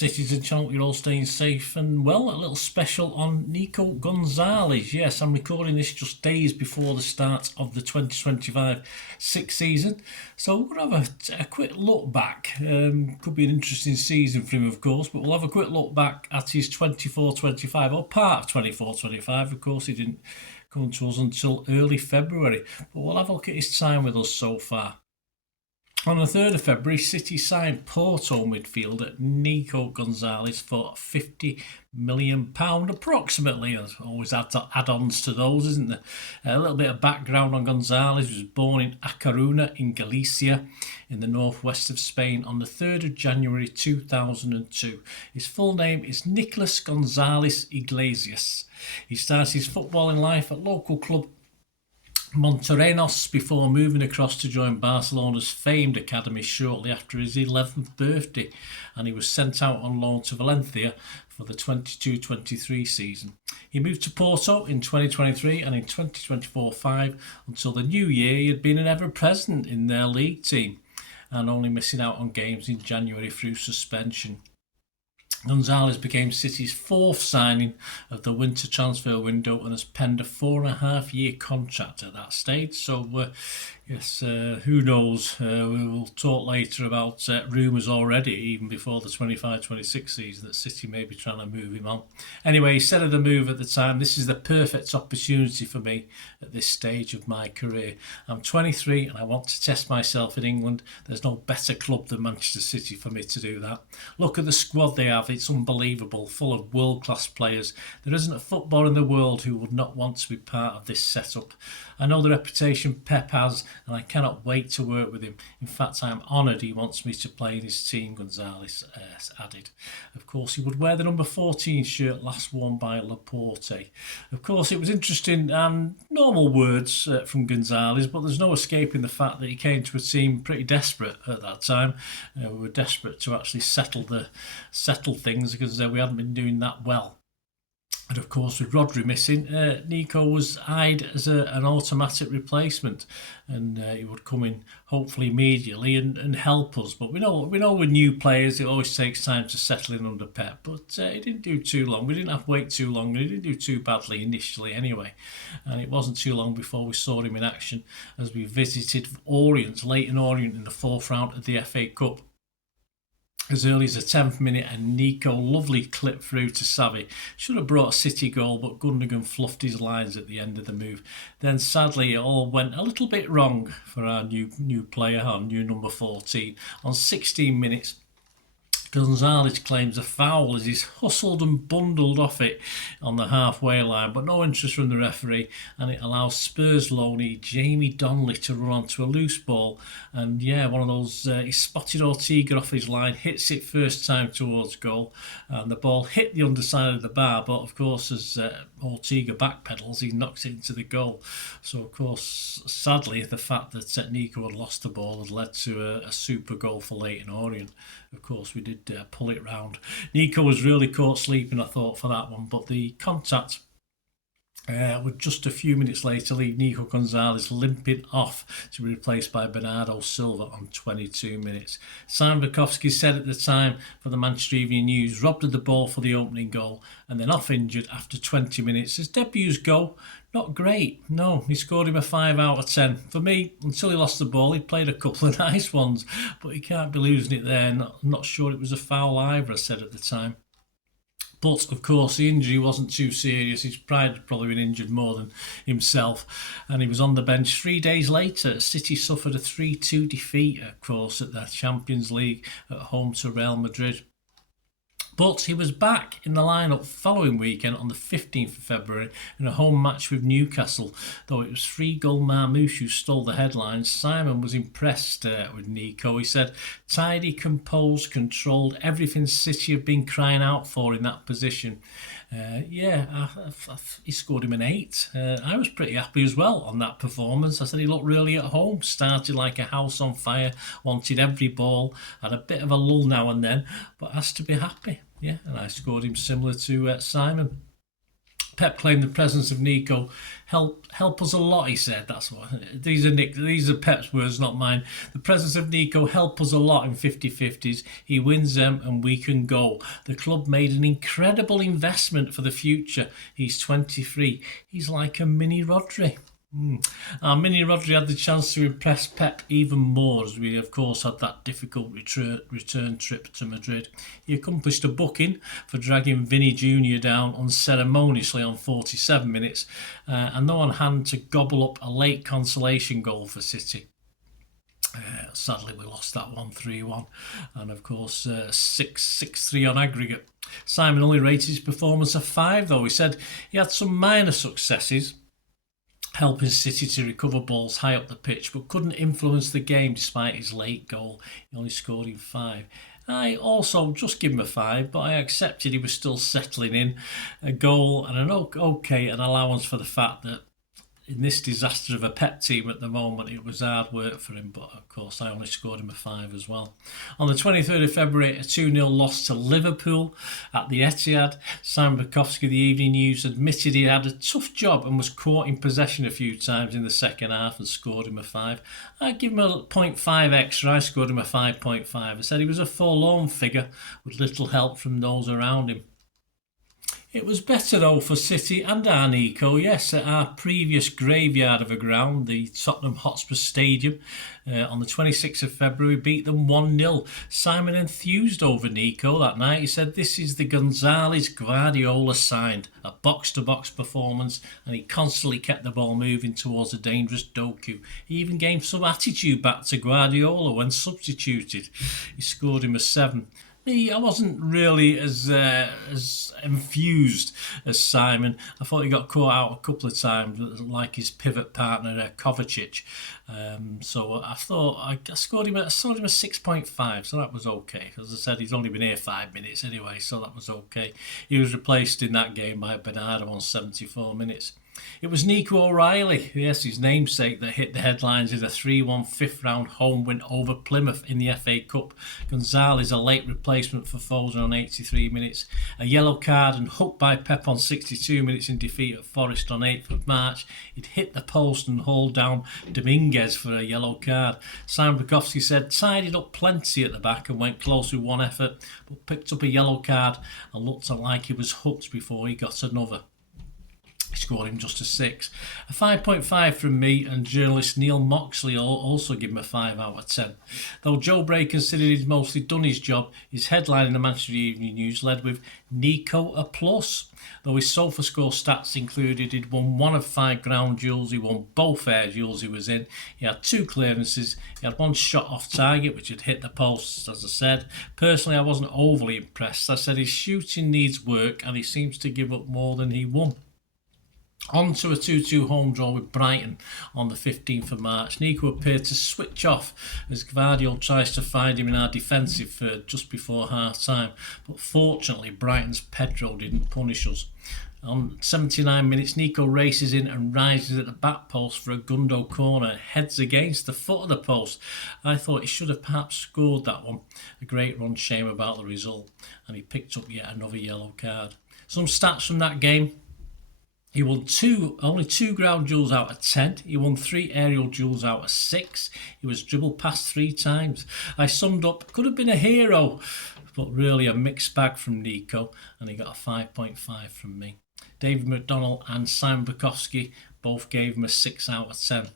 citizens, hope you're all staying safe and well. A little special on Nico Gonzalez. Yes, I'm recording this just days before the start of the 2025 sixth season. So we're going to have a quick look back. Could be an interesting season for him, of course, but we'll have a quick look back at his 24-25, or part of 24-25. Of course, he didn't come to us until early February, but we'll have a look at his time with us so far. On the 3rd of February, City signed Porto midfielder Nico Gonzalez for £50 million, approximately. There's always add-ons to those, isn't there? A little bit of background on Gonzalez. He was born in A Coruña in Galicia, in the northwest of Spain, on the 3rd of January 2002. His full name is Nicolas Gonzalez Iglesias. He started his footballing life at local club Monterenos before moving across to join Barcelona's famed academy shortly after his 11th birthday, and he was sent out on loan to Valencia for the 22-23 season. He moved to Porto in 2023 and in 2024-5 until the new year he had been an ever-present in their league team and only missing out on games in January through suspension. Gonzalez became City's fourth signing of the winter transfer window and has penned a 4.5-year contract at that stage. So, who knows? We will talk later about rumours already, even before the 25-26 season, that City may be trying to move him on. Anyway, he said of the move at the time, "This is the perfect opportunity for me at this stage of my career. I'm 23 and I want to test myself in England. There's no better club than Manchester City for me to do that. Look at the squad they have. It's unbelievable, full of world-class players. There isn't a footballer in the world who would not want to be part of this setup. I know the reputation Pep has, and I cannot wait to work with him. In fact, I am honoured he wants me to play in his team," Gonzalez added. Of course, he would wear the number 14 shirt last worn by Laporte. Of course, it was interesting, normal words from Gonzalez, but there's no escaping the fact that he came to a team pretty desperate at that time. We were desperate to actually settle things because we hadn't been doing that well. And of course, with Rodri missing, Nico was eyed as an automatic replacement, and he would come in hopefully immediately and help us. But we know with new players, it always takes time to settle in under Pep. But it didn't do too long. We didn't have to wait too long, and he didn't do too badly initially anyway. And it wasn't too long before we saw him in action as we visited Leyton Orient in the 4th round of the FA Cup. As early as the 10th minute, and Nico lovely clip through to Savvy. Should have brought a City goal, but Gundogan fluffed his lines at the end of the move. Then sadly it all went a little bit wrong for our new player, our new number 14. On 16 minutes, Gonzalez claims a foul as he's hustled and bundled off it on the halfway line, but no interest from the referee, and it allows Spurs loanee Jamie Donnelly to run onto a loose ball. And one of those, he spotted Ortega off his line, hits it first time towards goal, and the ball hit the underside of the bar, but of course as Ortega backpedals, he knocks it into the goal. So of course, sadly, the fact that Nico had lost the ball had led to a super goal for Leyton Orient. Of course, we did pull it round. Nico was really caught sleeping, I thought, for that one, but the contact would just a few minutes later leave Nico Gonzalez limping off to be replaced by Bernardo Silva on 22 minutes. Simon Bukowski said at the time for the Manchester Evening News, robbed of the ball for the opening goal and then off injured after 20 minutes. His debuts go not great. No, he scored him a 5 out of 10. For me, until he lost the ball, he played a couple of nice ones, but he can't be losing it there. Not sure it was a foul either, I said at the time. But, of course, the injury wasn't too serious. His pride had probably been injured more than himself. And he was on the bench 3 days later. City suffered a 3-2 defeat, of course, at the Champions League at home to Real Madrid. But he was back in the lineup following weekend on the 15th of February in a home match with Newcastle. Though it was 3-goal Marmouche who stole the headlines, Simon was impressed with Nico. He said, tidy, composed, controlled, everything City have been crying out for in that position. He scored him an 8. I was pretty happy as well on that performance. I said he looked really at home, started like a house on fire, wanted every ball, had a bit of a lull now and then, but has to be happy. Yeah, and I scored him similar to Simon. Pep claimed the presence of Nico help us a lot, he said. That's what these are Pep's words, not mine. The presence of Nico help us a lot in 50-50s. He wins them and we can go. The club made an incredible investment for the future. He's 23. He's like a mini Rodri. Our mini Rodri had the chance to impress Pep even more, as we of course had that difficult return trip to Madrid. He accomplished a booking for dragging Vinny Jr. down unceremoniously on 47 minutes and though on hand to gobble up a late consolation goal for City. Sadly, we lost that one 3-1 and of course 6-3 on aggregate. Simon only rated his performance a 5 though. He said he had some minor successes, helping City to recover balls high up the pitch, but couldn't influence the game despite his late goal. He only scored in 5. I also just give him a 5, but I accepted he was still settling in. A goal and an allowance for the fact that in this disaster of a Pep team at the moment, it was hard work for him, but of course I only scored him a 5 as well. On the 23rd of February, a 2-0 loss to Liverpool at the Etihad. Simon Bukowski, the Evening News, admitted he had a tough job and was caught in possession a few times in the second half and scored him a 5. I give him a 0.5 extra, I scored him a 5.5. I said he was a forlorn figure with little help from those around him. It was better though for City and our Nico, yes, at our previous graveyard of a ground, the Tottenham Hotspur Stadium. On the 26th of February, we beat them 1-0. Simon enthused over Nico that night. He said this is the Gonzalez Guardiola signed, a box-to-box performance, and he constantly kept the ball moving towards a dangerous Doku. He even gave some attitude back to Guardiola when substituted. He scored him a 7. I wasn't really as enthused as Simon. I thought he got caught out a couple of times, like his pivot partner Kovacic. So I thought I scored him a 6.5, so that was okay. As I said, he's only been here 5 minutes anyway, so that was okay. He was replaced in that game by Bernardo on 74 minutes. It was Nico O'Reilly, yes, his namesake, that hit the headlines in a 3-1 fifth-round home win over Plymouth in the FA Cup. Gonzalez, a late replacement for Foden on 83 minutes. A yellow card and hooked by Pep on 62 minutes in defeat at Forest on 8th of March. He'd hit the post and hauled down Dominguez for a yellow card. Simon Bukowski said tidied up plenty at the back and went close with one effort, but picked up a yellow card and looked like he was hooked before he got another. He scored him just a 6. A 5.5 from me, and journalist Neil Moxley also give him a 5 out of 10. Though Joe Bray considered he'd mostly done his job, his headline in the Manchester Evening News led with Nico a plus. Though his SofaScore stats included he'd won 1 of 5 ground duels, he won both air duels he was in, he had 2 clearances, he had 1 shot off target which had hit the posts, as I said. Personally, I wasn't overly impressed. I said his shooting needs work and he seems to give up more than he won. On to a 2-2 home draw with Brighton on the 15th of March. Nico appeared to switch off as Guardiola tries to find him in our defensive third just before half-time. But fortunately, Brighton's Pedro didn't punish us. On 79 minutes, Nico races in and rises at the back post for a Gundo corner, heads against the foot of the post. I thought he should have perhaps scored that one. A great run, shame about the result. And he picked up yet another yellow card. Some stats from that game. He won only 2 ground duels out of 10. He won 3 aerial duels out of 6. He was dribbled past 3 times. I summed up, could have been a hero, but really a mixed bag from Nico, and he got a 5.5 from me. David McDonnell and Simon Bukowski both gave him a 6 out of 10.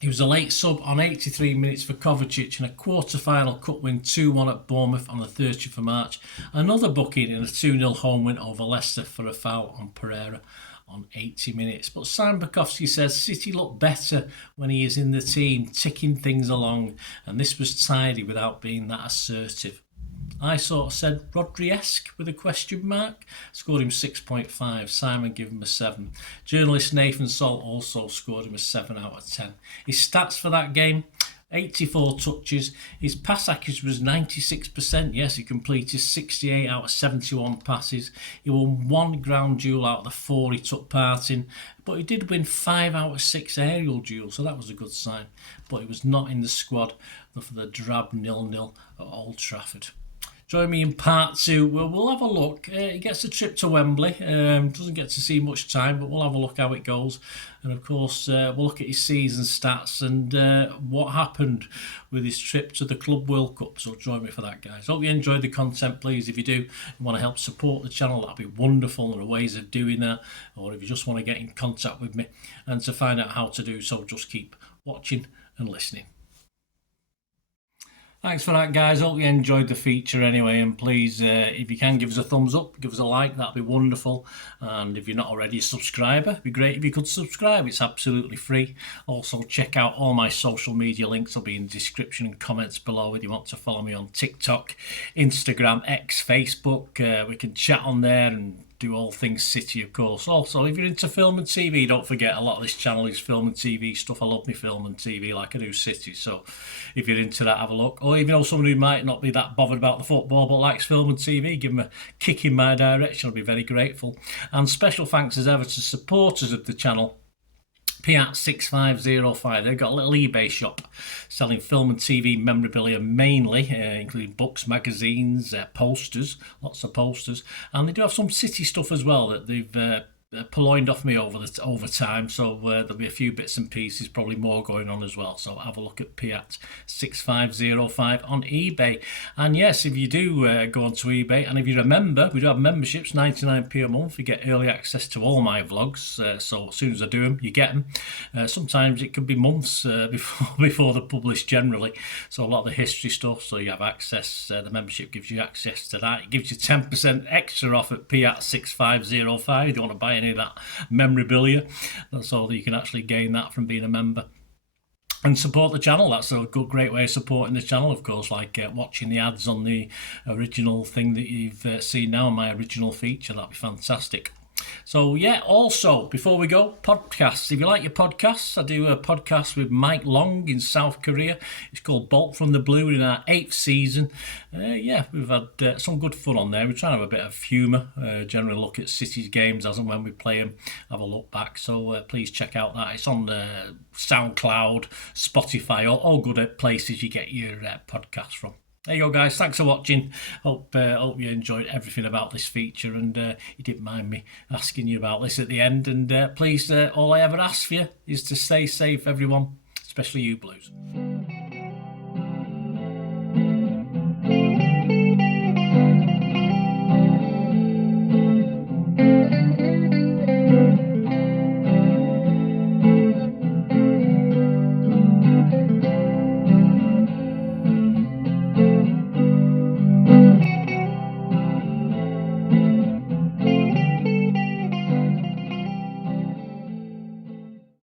He was a late sub on 83 minutes for Kovacic in a quarter-final cup win 2-1 at Bournemouth on the 30th of March. Another booking in a 2-0 home win over Leicester for a foul on Pereira on 80 minutes. But Simon Bukowski says City look better when he is in the team, ticking things along, and this was tidy without being that assertive. I sort of said Rodri-esque with a question mark. Scored him 6.5. Simon gave him a 7. Journalist Nathan Salt also scored him a 7 out of 10. His stats for that game, 84 touches. His pass accuracy was 96%. Yes, he completed 68 out of 71 passes. He won 1 ground duel out of the 4 he took part in. But he did win 5 out of 6 aerial duels, so that was a good sign. But he was not in the squad for the drab 0-0 at Old Trafford. join me in part 2 where we'll have a look. He gets a trip to Wembley, doesn't get to see much time, but we'll have a look how it goes. And of course, we'll look at his season stats and what happened with his trip to the Club World Cup. So join me for that, guys. Hope you enjoyed the content, please. If you do and want to help support the channel, that'd be wonderful. There are ways of doing that. Or if you just want to get in contact with me and to find out how to do so, just keep watching and listening. Thanks for that, guys. Hope you enjoyed the feature anyway, and please, if you can, give us a thumbs up, give us a like, that'd be wonderful. And if you're not already a subscriber, it'd be great if you could subscribe. It's absolutely free. Also, check out all my social media links. Will be in the description and comments below if you want to follow me on TikTok, Instagram, X, Facebook. We can chat on there and do all things City, of course. Also, if you're into film and TV, don't forget a lot of this channel is film and TV stuff. I love me film and TV like I do City. So if you're into that, have a look. Or if you know someone who might not be that bothered about the football but likes film and TV, give them a kick in my direction. I'll be very grateful. And special thanks as ever to supporters of the channel. Piat6505, they've got a little eBay shop selling film and TV memorabilia mainly, including books, magazines, posters, lots of posters, and they do have some City stuff as well that they've purloined off me over time, so there'll be a few bits and pieces, probably more going on as well. So have a look at Piat6505 on eBay. And yes, if you do go onto eBay, and if you're a member, we do have memberships, 99p a month. You get early access to all my vlogs, so as soon as I do them, you get them. Sometimes it could be months before they're published generally, so a lot of the history stuff, so you have access. The membership gives you access to that. It gives you 10% extra off at Piat6505 if you want to buy any of that memorabilia. That's all that you can actually gain that from being a member and support the channel. That's a great way of supporting the channel, of course, like watching the ads on the original thing that you've seen now, my original feature. That'd be fantastic. So yeah, also before we go, podcasts. If you like your podcasts, I do a podcast with Mike Long in South Korea. It's called Bolt from the Blue, in our 8th season. Yeah, we've had some good fun on there. We're trying to have a bit of humour, generally look at City's games as and when we play them, have a look back. So please check out that. It's on Soundcloud, Spotify, all good places you get your podcasts from. There you go, guys. Thanks for watching. Hope you enjoyed everything about this feature, and you didn't mind me asking you about this at the end. And please, all I ever ask for you is to stay safe, everyone, especially you Blues.